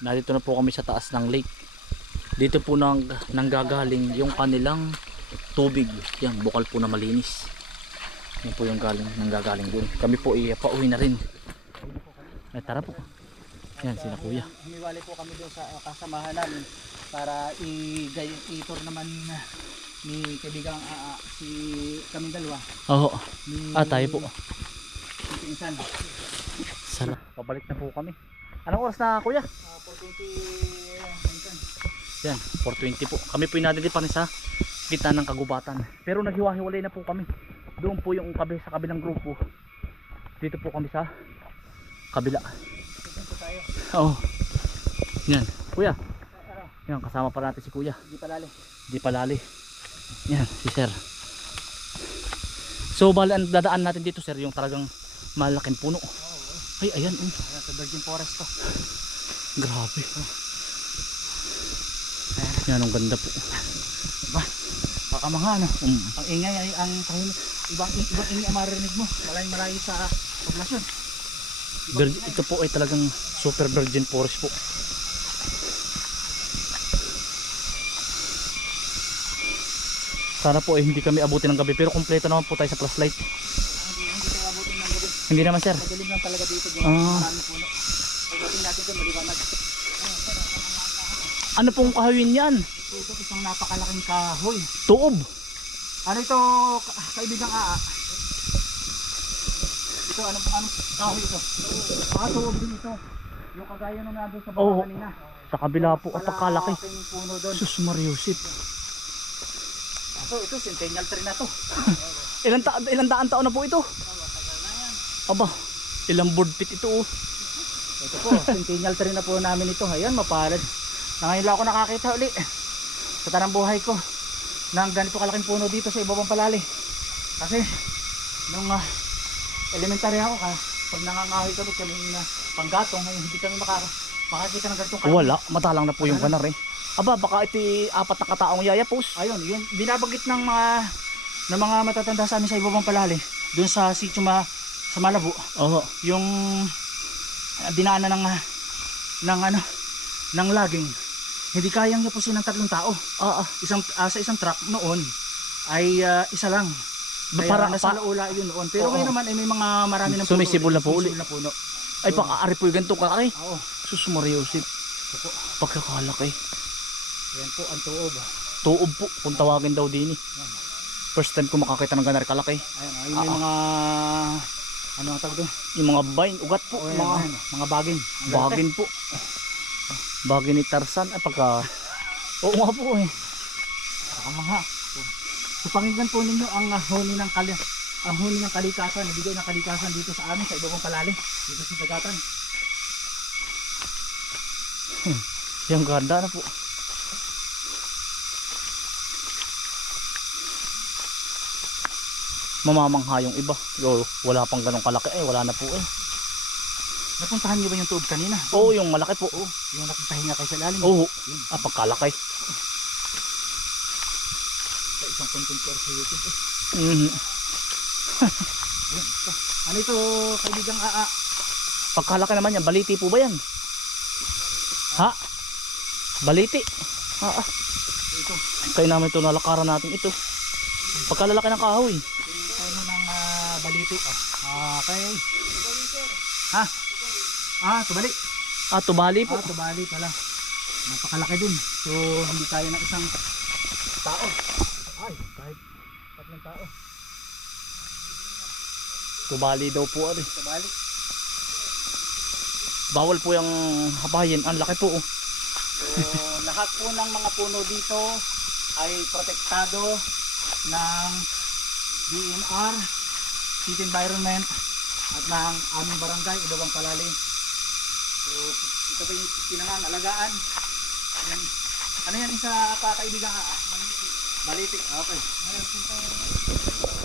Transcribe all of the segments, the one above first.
Nandito na po kami sa taas ng lake. Dito po nang nanggagaling yung kanilang tubig. Yan, bukal po na malinis. Yan po yung galing, nanggagaling dun. Kami po pauwi na rin. Ay, tara po. Yan, sina kuya. Humiwalay po kami doon sa uh, kasamahan namin para i-tour naman ni kaibigang uh, si kaming dalawa Oo. ni Ah, tayo po. si. Sala. Pabalik na po kami. Anong oras na kuya? Uh, 420 Pinsan. Yan, 420 po. Kami po inadilipan sa gitna ng kagubatan. Pero naghiwa-hiwalay na po kami. Doon po yung kabi sa kabilang grupo. Dito po kami sa kabila. Po tayo. Oo. Yan. Kuya. Yan, kasama pa natin si kuya. Di palali. Di palali. Yan, si sir. So, bali, dadaan natin dito, sir, yung talagang malaking puno. Ay, ayan, oh. Ayan, sa Virgin Forest to. Grabe. Yan, ang ganda po. Baka mga ano. Um, Ang ingay ay ang tahimik. Ibang, ibang ingay ang maririnig mo. Malayong malayo sa poblasyon. virgin, ito po ay talagang super virgin forest po. Sana po ay hindi kami abutin ng gabi pero kompleto naman po tayo sa flashlight. Hindi, hindi tayo abutin ng gabi. Hindi naman sir. Madilim lang talaga dito. Ah. maraming puno. Pagdating natin doon, maliwanag. Ano pong kahawin yan? Ito isang napakalaking kahoy. Tuob. Ano ito, ka- kaibigang AA? Ito, anong, anong kahoy ito? Ah, tuwag din ito. Yung kagaya nung nandun sa Oo. kanina. Sa kabila po, ang doon. Sus Mariusip. Ito, ito, centennial tree na to. Ilan, ta ilan daan taon na po ito? Aba, ilang board pit ito oh. Ito po, centennial tree na po namin ito. Ayan, mapalad. Na ngayon lang ako nakakita uli. Sa tanang buhay ko. Nang ganito kalaking puno dito sa ibabang palali. Kasi, nung ah, elementary ako ka, pag nangangahoy kami kami na panggatong, ngayon hindi kami maka, makakita ng ganitong kalaki. Wala, matalang na po yung kanar eh. Aba, baka ito apat na kataong yayapos. Ayun, yung binabanggit ng mga ng mga matatanda sa amin sa ibabang palali, doon sa sitio ma, sa Malabo, Oo. yung uh, dinaanan ng ah, ng ano ng laging hindi kayang yapusin ng tatlong tao. Ah, ah. Isang ah, sa isang truck noon ay ah, isa lang. Kaya para nasa pa, laula yun noon. Pero Oo. ngayon naman ay may mga marami ng Sumisibol na po uli. Na puno. ay pakaari po yung ganito kalaki. Oo. Sus Mariusip. Ito po. Pagkakalaki. Yan po ang tuob. Tuob po, kung tawagin daw din eh. First time ko makakita ng ganar kalaki. Ayun, ayun may Ah, mga ano ang tawag doon? Yung mga vine, ugat po. Oh, yan, mga ayun, mga bagin. Bagin po. Bagin ni Tarzan. Ay pagka... Oo nga po eh. Saka mga So pakinggan po ninyo ang uh, huni ng kali ang huni ng kalikasan, nabigay ng kalikasan dito sa amin sa ibang palali, dito sa dagatan. Yung ganda na po. Mamamangha yung iba. Yo, wala pang ganong kalaki. Eh, wala na po eh. Napuntahan niyo ba yung tubig kanina? Oo, yung malaki po. Oo, yung nakitahinga kayo sa ilalim. Oo. Yun, Ah, pagkalaki. sa isang content ko sa YouTube. Eh. Yun, ito. Ano ito, kaibigang AA? Pagkalaki naman yan. Baliti po ba yan? Ha? Baliti. Ah, ah. Ito, Kaya namin ito nalakaran natin ito. Pagkalalaki ng kahoy. ng baliti. Ah, okay. Ha? Ah, tubali. Ah, tubali po. Ah, tubali pala. Napakalaki din. So, hindi kaya ng isang tao. Ay, kahit tatlong tao. Tubali daw po. Ari. Tubali. Bawal po yung habayin. Ang laki po. oh. So, lahat po ng mga puno dito ay protektado ng DNR, City Environment, at ng aming barangay, Ibabang Palali. So, ito ba yung pinangangalagaan? Yan. Ano yan isa kakaibigan ka? Balitik. Okay.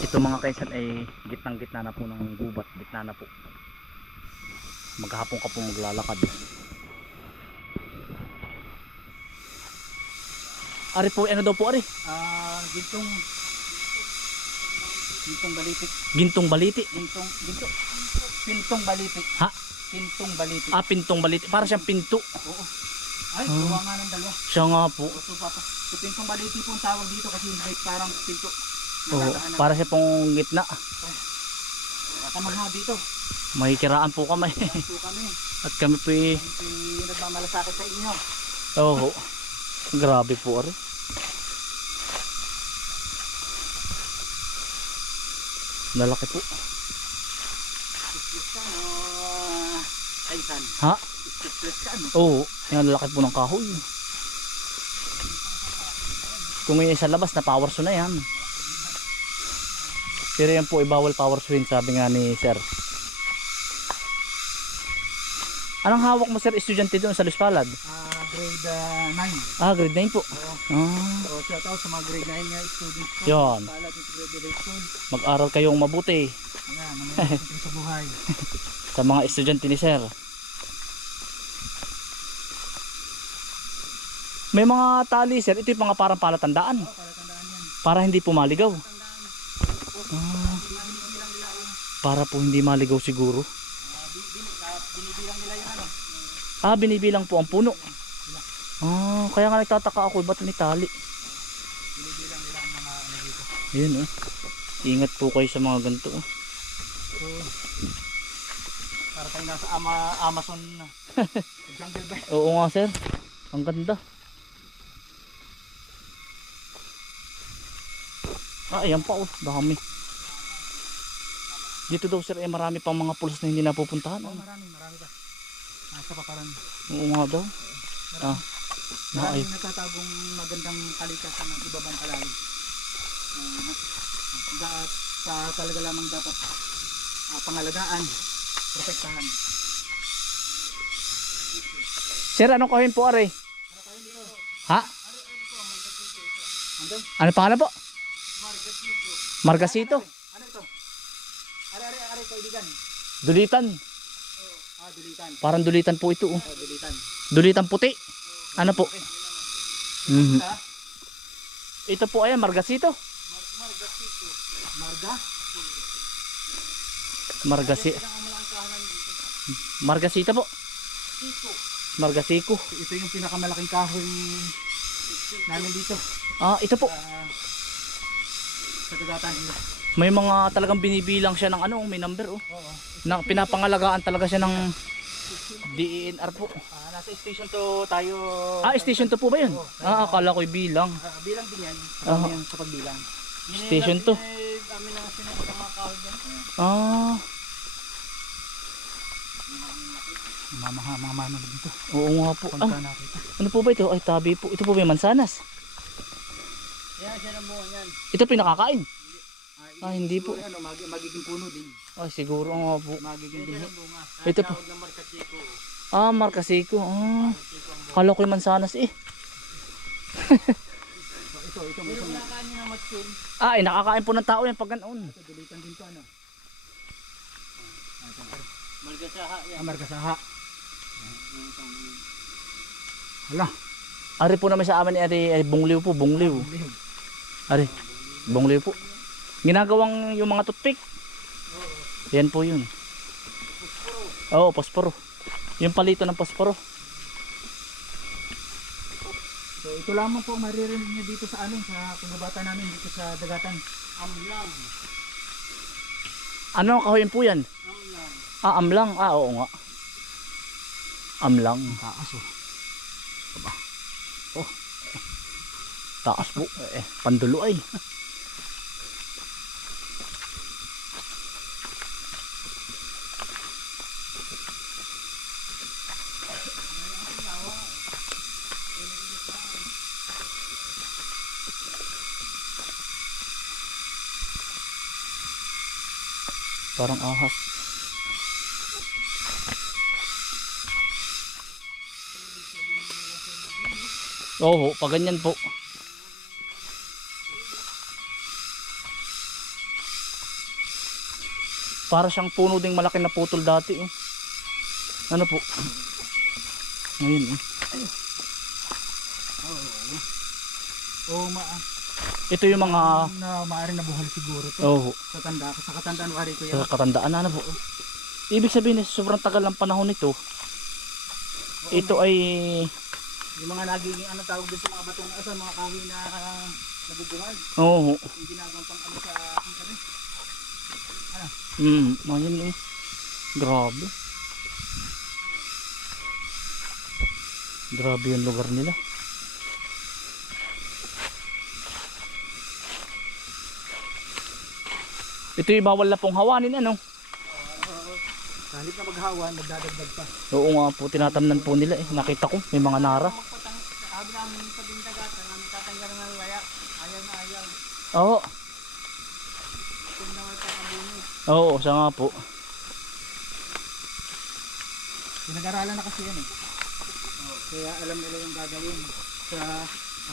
Ito mga kaisan ay gitnang gitna na po ng gubat. Gitna na po. Maghapon ka po maglalakad. Ari po, ano daw po ari? Ah, gintong gintong balitik. Gintong baliti. Gintong ginto. Pintong balitik. Ha? Pintong baliti. Ah, pintong baliti. Para siyang pinto. Oo. Ay, Ah. gawa nga ng dalawa. Siya nga po. O, so, papa, so, pintong baliti po ang tawag dito kasi may parang pinto. Oo, para siya pong gitna. Kakamangha dito. May kiraan po kami. Yan po kami. At kami po eh, nagmamalasakit sa inyo. Oo. Grabe po ari. Lalaki po. Ha? Oo. Yan lalaki po ng kahoy. Kung yung sa labas na power saw na yan. Pero yan po ay bawal power swing sabi nga ni sir. Anong hawak mo sir estudyante doon sa Luis Palad? Ah, grade ah, 9. Ah, grade 9 po. Oo. Ah, So, shout out sa mga grade 9 nga students. Pala dito graduate school. mag-aral kayong mabuti Ayan, naman yung sa buhay. sa mga estudyante ni sir. May mga tali sir, ito yung mga parang palatandaan Oo, para tandaan yan. para hindi po maligaw. Ah, para po hindi maligaw siguro. Ah, ah, binibilang nila yung ano. Ah, binibilang po ang puno. Ah, kaya nga nagtataka ako, ba't may tali? Binibilang nila ang mga ano dito. Ayun oh. Ingat po kayo sa mga ganito. oh. So, para tayo nasa ama, Amazon na. jungle ba? Oo nga sir. Ang ganda. Ah, ayan pa oh. Dami. Dito daw sir, eh, marami pang mga pulos na hindi napupuntahan. Ano? marami, marami pa. Nasa pa parang Oo nga daw. Ah, na, ay, maraming natatagong magandang kalikasan ng iba bang kalalim. Uh, dapat sa talaga lamang dapat ah, pangalagaan, protektahan. Sir, anong kahoy po are? Ano kayo dito? Ha? Ano pangalan po? Margasito. Margasito. Ano ito? Are, are, are, kaibigan. Dulitan. Ah, dulitan. Parang dulitan po ito. Oh. Oh, dulitan. Dulitan puti. Ano po? Mhm. Sa Ito po ayan, Margasito. Margasito. Marga? Margasi. Margasita po. Siko. Margasiko. Ito yung pinakamalaking kahoy namin dito. Ah, ito po. Sa dagatan. May mga talagang binibilang siya ng ano, may number oh. Oo. Na, pinapangalagaan talaga siya ng DENR po. Ah, nasa station to tayo. Ah, station to po ba yun? Ah, akala ko'y bilang. Ah, bilang din yan. Ah. Marami yan sa pagbilang. Station to. Kami na sinunod ang mga kahoy dyan. Ah, Mga mga mano dito. oo nga po. Punta Ah, natin. ano po ba ito? Ay, tabi po. Ito po ba yung mansanas? Yan, siya ang buwan yan. Ito pinakakain. Ah, hindi po. Ano, mag magiging puno din. Ay, siguro nga po. Magiging bihi. Ito po. Ah, Marcasico. Ah, kala ko yung mansanas eh. Ito, ito. Matsin. Ah, ay, nakakain po ng tao yan pag ganoon. Ito, dulitan din to, ano. Margasaha yan. Ah, markasaha. Hala. Ari po naman sa amin, ari, ari bungliw po, bungliw. Ari, bungliw po. Ginagawang yung mga toothpick. Yan po yun. Oo, posporo. Yung palito ng posporo. So, ito lamang po ang maririnig nyo dito sa amin, sa kagabata namin, dito sa dagatan. Amlang. Ano ang kahoyin po yan? Amlang. Ah, amlang. Ah, oo nga. Amlang. Taas oh. Taas po. Eh, pandulo ay. Parang ahas. Oo, pag ganyan po. Para siyang puno ding malaki na putol dati. Oh. Ano po? Ngayon. Oh. Oo, ma Ito yung mga na maaaring nabuhal siguro to. oh, Sa tanda, sa katandaan wari ko yan. sa katandaan ano po. Ibig sabihin na sobrang tagal ng panahon nito. Ito ay Yung mga nagiging ano tawag doon sa mga batong asa, mga kahoy na uh, nabubuhay. oo. Yung ginagawang pang ano sa aking kami. Mm, ayun eh. Grabe. Grabe yung lugar nila. Ito yung bawal na pong hawanin ano. Sa halip na maghawan, nagdadagdag pa. Oo nga po, tinatamnan po nila eh. Nakita ko, may mga nara. Sabi namin sa bintagatan, namin tatanggal ng waya. Ayaw na ayaw. Oo. Oo, siya nga po. Pinag-aralan na kasi yan eh. Kaya alam nila yung gagawin sa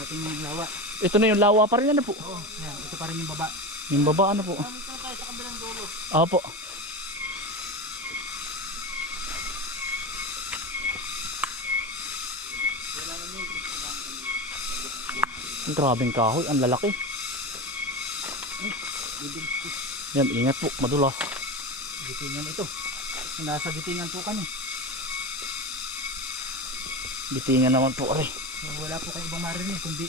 ating lawa. Ito na yung lawa pa rin ano po. Oo, yan. Ito pa rin yung baba. Yung baba ano po. Dito tayo sa kabilang dulo. Opo. Ang grabing kahoy, ang lalaki. Yan, ingat po, madulas. Gitingan ito. Nasa gitingan po kami. Bitingan naman po. So, wala po kayong ibang marinig kundi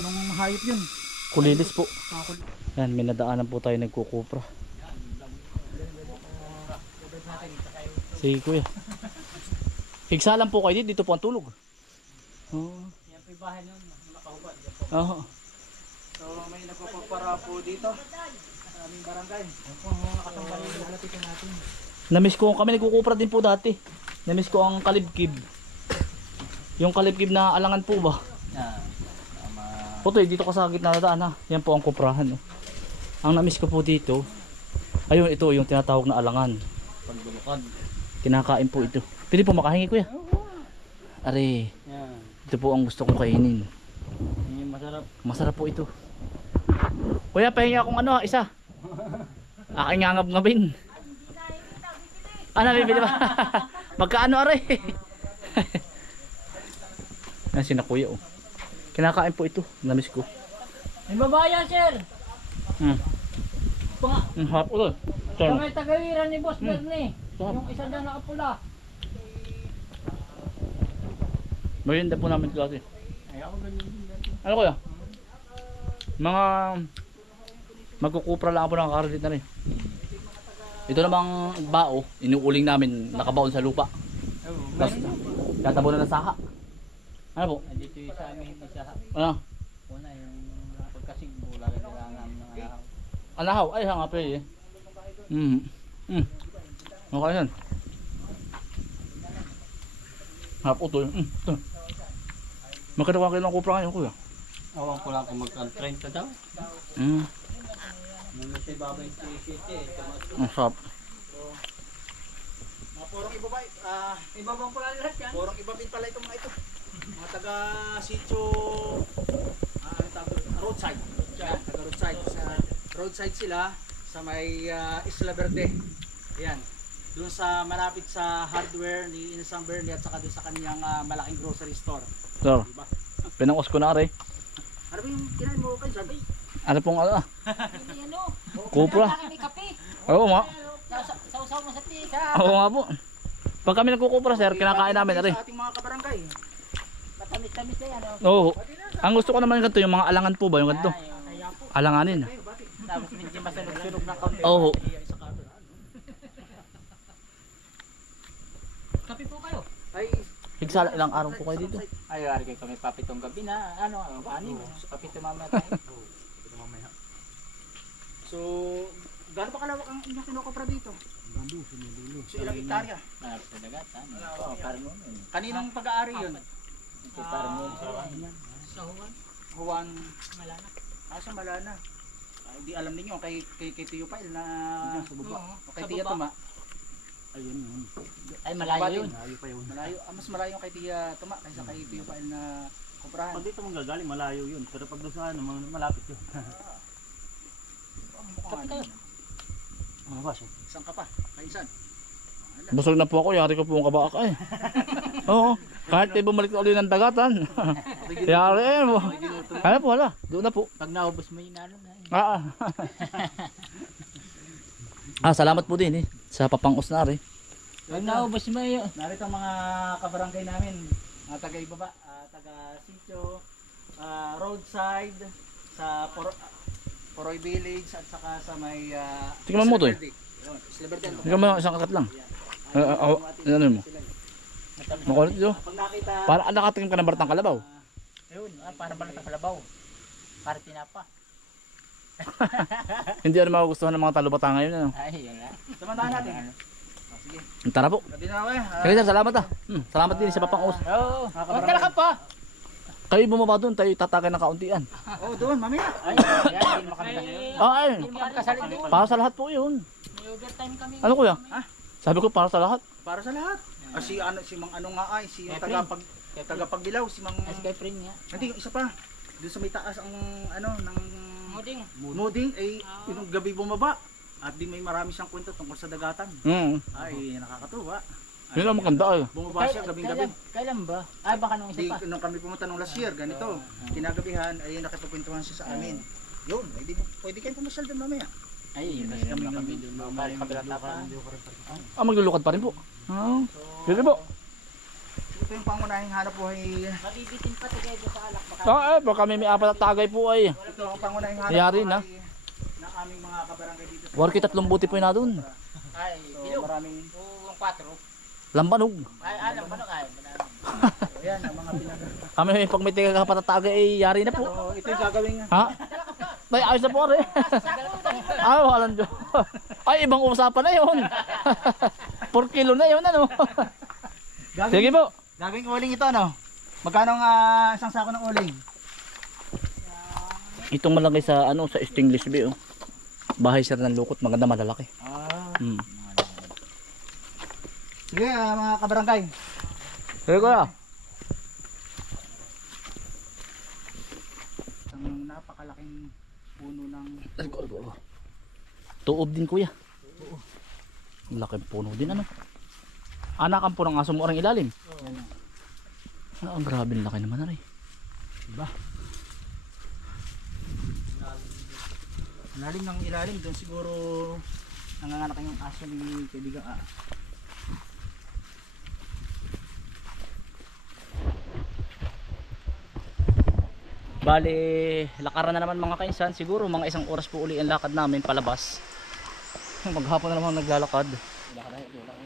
anong hayop yun? Kulilis po. Yan, may nadaanan po tayo nagkukupra. Sige kuya. Higsa lang po kayo dito, dito po ang tulog. Oo. Yan po yung bahay nun. Nakahubad. Oo. So may nagpapagpara po dito sa aming barangay. Yan po ang mga nakatambal yung halapitan natin. Namiss ko, kami nagkukupra din po dati. Namiss ko ang kalibkib. Yung kalibkib na alangan po ba? Yan. Tama. Puto, dito ka sa gitna na daan ha. Yan po ang kuprahan. Oh. Ang namiss ko po dito, ayun ito yung tinatawag na alangan. Pagbulukad. Kinakain po ito. Pwede po makahingi kuya. Are, Yan. ito po ang gusto kong kainin. Yan masarap. Masarap po ito. Kuya, pahingi akong ano, isa. Aking ngangab-ngabin. Ano, bibili ba? Magkaano are? Yan si na kuya oh. Kinakain po ito. Namiss ko. May babayan, sir. Hmm. Pang, Ang harap ulo. sa may tagawiran ni Boss Hmm. Bernie. Sarap. Yung isa dyan nakapula. Merienda po namin ito dati. Ay ako ganun din dati. Ano kuya? Mga magkukupra lang po ng karalit na rin. Ito namang bao, inuuling namin nakabaon sa lupa. Tapos tatabo na ng saka. Ano po? Dito yung sa amin isa. Ano? Una yung pagkasigbo lagi kailangan ng araw. Anahaw, ay hanga pa eh. Mm. Mm. Okay yan. Hap ito. Mm. Ito. Magkatawa kayo ng kupra ngayon kuya. Awan ko lang kung magka-30 daw. Mm. Nung nasa ibaba yung city eh. Ang sarap. Mga porong ibabay. Ah, Ibabang pala lahat yan. porong ibabin pala itong mga ito. Mga taga sitio ah, ano tawag doon? roadside. Yan, taga roadside. Sa roadside sila sa may ah, Isla Verde. Ayan. Doon sa malapit sa hardware ni Inisang Bernie at saka doon sa kanyang ah, malaking grocery store. So, Diba? pinangos ko na rin. Ano ba yung kinain mo kayo? Sabi? Ano pong ano? Hindi ano. Kupra. Kami kape. Oo nga. Sausaw mo sa tisa. Oo nga po. Pag kami nagkukupra sir, kinakain namin rin. Sa ating mga kabarangay. Matamis-tamis na yan. oh. Oo. Ang gusto ko naman ganito, yung mga alangan po ba, yung ganito. Alanganin. Tapos medyo masunod-sunod na kaunti. Oo. Iya, isa ka doon. Kape po kayo. Ay, Higsala ilang araw po kayo dito. Ay, ari kayo kami papitong gabi na. Ano, ano, anin. Kapito mamaya tayo. So, gaano ba kalawak ang inyong kinukopra dito? So, ilang hektarya? Ah, sa dagatan. Oo, parang mo. Kaninong pag-aari yun? Ito parang mo. Sa Juan. Juan. Malana. Ah, sa Malana. Ah, Hindi alam ninyo kay kay, kay Tiyo Pail na sa Oo, O kay baba. Tuma. Ayun yun. Ay, malayo yun. Malayo pa yun. Malayo. Ah, mas malayo kay Tia Tuma kaysa kay Tiyo Pail na kuprahan. Pag dito mong gagaling, malayo yun. Pero pag doon sa ano, mga- malapit yun. Kapi kayo. Mga baso. Saan ka pa? Kaisan? Busog na po ako, yari ko po ang kabaak ay. Oo. Kahit tayo bumalik ulit ng dagatan. yari eh mo. Ano po, wala. Doon na po. Pag naubos mo yung ano na. eh. Ah. ah. Ah, salamat po din eh. Sa papangos na rin. Huwag naubos mo yun. Narito ang mga kabarangay namin, mga taga ibaba, ah, taga sitio, ah, roadside, sa Por Poroy Village at saka sa may uh, Tingnan mo to eh. Hindi mo isang kakat lang. Ah, ah, ah, ano mo? Makulit. Pag nakita, Para ah, nakatingin ka ng Bartang Kalabaw. Ayun, ah, para balat ang kalabaw. Para tinapa. Hindi ano magugustuhan ng mga talubata ngayon. Ano? Ay, yun nga. samantahan natin. Ano? Tara po. Gabi na ako eh. Ah, Sige sir, salamat ah. Hmm, salamat din sa papangos. Oo. Mga Huwag ka ka pa. Kayo bumaba doon, tayo tatagay ng kauntian. oh, doon, mamaya. Ay, yan, hindi. Ah, ay. Para sa lahat po yun. May overtime kami. Ano kuya? Ah? Sabi ko para sa lahat. Para sa lahat. Ah, si ano si Mang ano nga ay, si yung Efren. taga pag taga pagbilaw si Mang kay friend niya. Hindi, yung isa pa. Doon sa may taas ang ano ng Muding. Muding ay yung gabi bumaba. At di may marami siyang kwento tungkol sa dagatan. Hmm. Ay, nakakatuwa. Yun ang maganda ay. Bumaba siya gabing-gabi. Kailan, kailan ba? Ay, baka nung isa Di, pa. nung kami pumunta nung last year, ganito. Kinagabihan, ay nakipagkwentuhan siya sa amin. Yun, ay di, pwede kayong pumasyal doon mamaya. Ay, yun. Kami doon. Baka kabilang tapan. Ah, maglulukad pa rin po. Ah. Sige po. Ito yung pangunahing hanap buhay. Mabibitin pa doon sa alak. Baka Ah, eh, baka may may apat na tagay po ay. Ito ang pangunahing hanap Yari buhay na. ng aming mga kabarangay dito. sa Warki tatlong buti po yun na doon. ay, So, bilog. maraming, Buwang 4. Lambanog. Ay, alam nung ay? ayan, ang mga pinag... Kami may pag may tiga kapat na tagay ay yari na po. So, ito yung gagawin Ha? Ay, ayos na po rin. ah, walang Diyos. Ay, ibang usapan na yun. 4 kilo na yun, ano? Gagawin, Sige po. gagawin uling ito, ano? Magkano ang ah, isang sako ng uling? Itong malaki sa ano sa stainless bay oh. Bahay sir ng lukot, maganda malalaki. Ah, Hmm. sige, ah, mga kabarangay. Sige kuya. Ang napakalaking puno ng Tuob din kuya. Laking puno din ano. Anakan po ng aso mo orang ilalim. Ah, ang grabe ang laki naman na rin. lalim ng ilalim doon siguro nanganganak yung aso ni kaibigan ah. Bali, lakaran na naman mga kainsan. Siguro mga isang oras po uli ang lakad namin palabas. Maghapon na naman naglalakad. Lakad na,